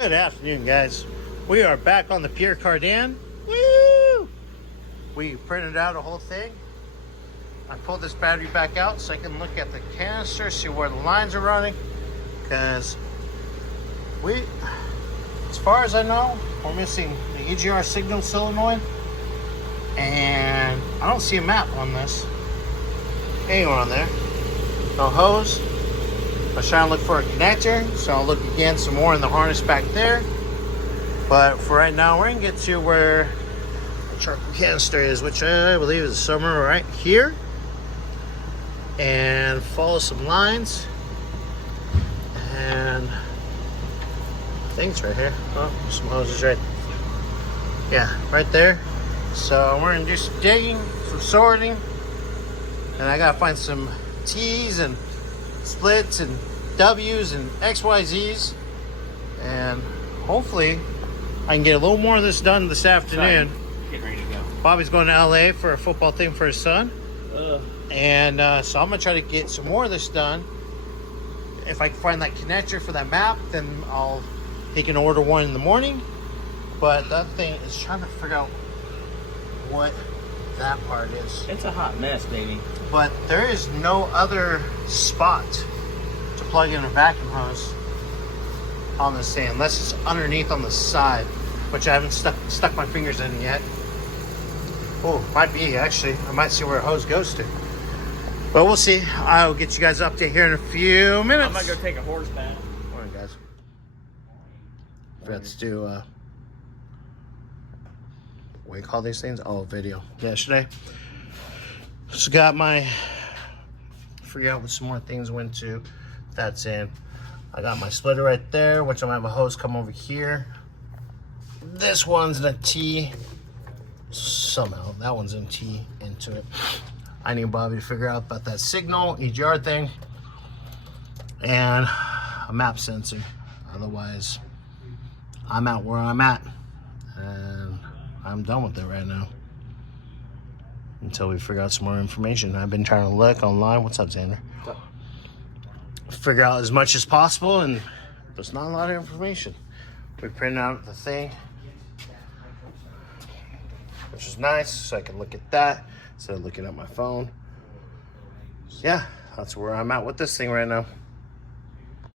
Good afternoon, guys. We are back on the Pierre Cardin. Woo! We printed out a whole thing. I pulled this battery back out so I can look at the canister, see where the lines are running. Because as far as I know, we're missing the EGR signal solenoid. And I don't see a map on this anywhere on there. No hose. I was trying to look for a connector, so I'll look again some more in the harness back there. But for right now, we're gonna get to where the charcoal canister is, which I believe is somewhere right here, and follow some lines. And I think it's right here. Oh, some hoses right. Yeah, right there. So we're gonna do some digging, some sorting, and I gotta find some T's and splits and W's and XYZ's, and hopefully I can get a little more of this done this afternoon. Getting ready to go. Bobby's going to LA for a football thing for his son, and so I'm gonna try to get some more of this done. If I can find that connector for that map, then he can order one in the morning. But the other thing is trying to figure out what that part is. It's a hot mess, baby. But there is no other spot to plug in a vacuum hose on this thing, unless it's underneath on the side, which I haven't stuck my fingers in yet. Oh, might be actually. I might see where a hose goes to. But we'll see. I'll get you guys an update here in a few minutes. I'm gonna go take a horse bath. Morning, guys. Let's do what do you call these things? Oh, video. Yesterday. Just got my, figure out what some more things went to. That's in. I got my splitter right there, which I'm gonna have a hose come over here. This one's in a T. Somehow, that one's in T into it. I need Bobby to figure out about that signal, EGR thing, and a map sensor. Otherwise, I'm at where I'm at. And I'm done with it right now until we figure out some more information. I've been trying to look online. What's up, Xander? What's up? Figure out as much as possible, and there's not a lot of information. We printed out the thing, which is nice, so I can look at that instead of looking at my phone. So yeah, that's where I'm at with this thing right now.